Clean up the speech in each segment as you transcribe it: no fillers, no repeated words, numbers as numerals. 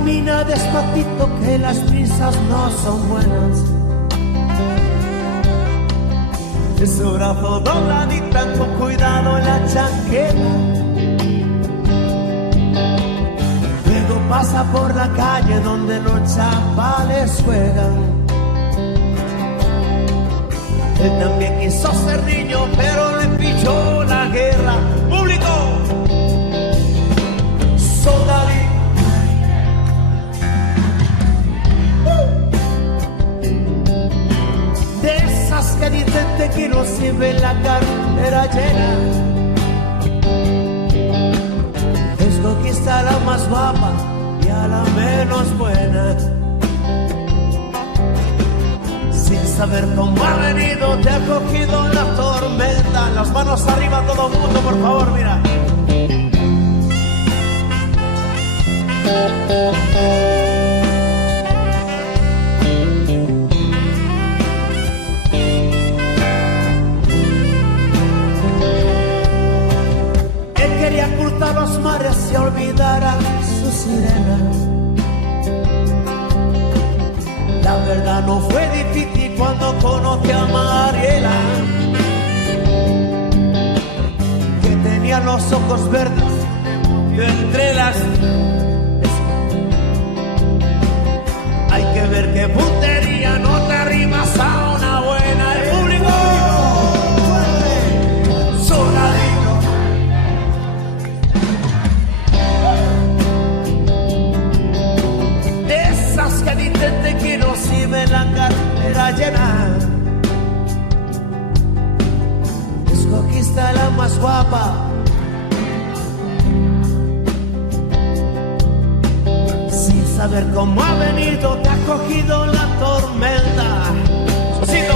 camina despacito que las prisas no son buenas. Su brazo dobladita con cuidado en la chaqueta. Luego pasa por la calle donde los chavales juegan. Él también quiso ser niño, pero le pilló la guerra. ¡Público! Soldadito. De esas que dicen te quiero si ven la cartera llena. Escogiste a la más guapa y a la menos buena. Sin saber cómo ha venido, te ha cogido la tormenta. Las manos arriba todo el mundo, por favor, mira. Él quería cruzar los mares y olvidar a su sirena. La verdad no fue difícil cuando conocí a Mariela, que tenía los ojos verdes y entre las... Hay que ver qué puntería, no te arrimas a una buena. ¡El público! Soldadito. De esas que dicen te quiero si ven la cartera llena. Escogiste a la más guapa. Sin saber cómo ha venido, te ha cogido la tormenta. ¡Sosito!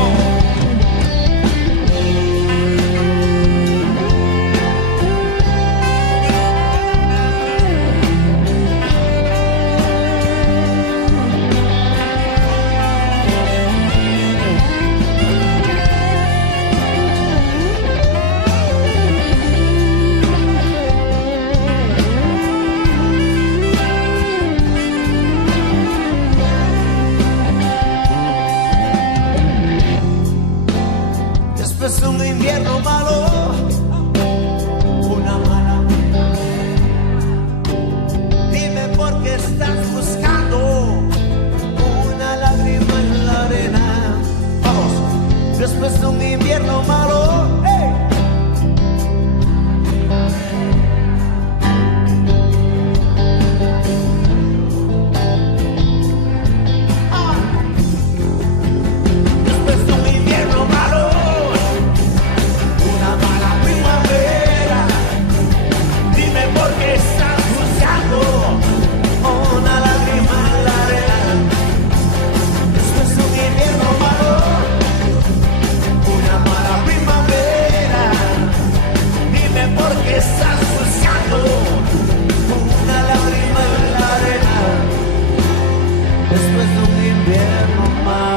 Es un invierno malo, una mala. Dime por qué estás buscando una lágrima en la arena. Vamos, después de un invierno malo, ¡hey! Estás buscando una lágrima en la arena después de un invierno más.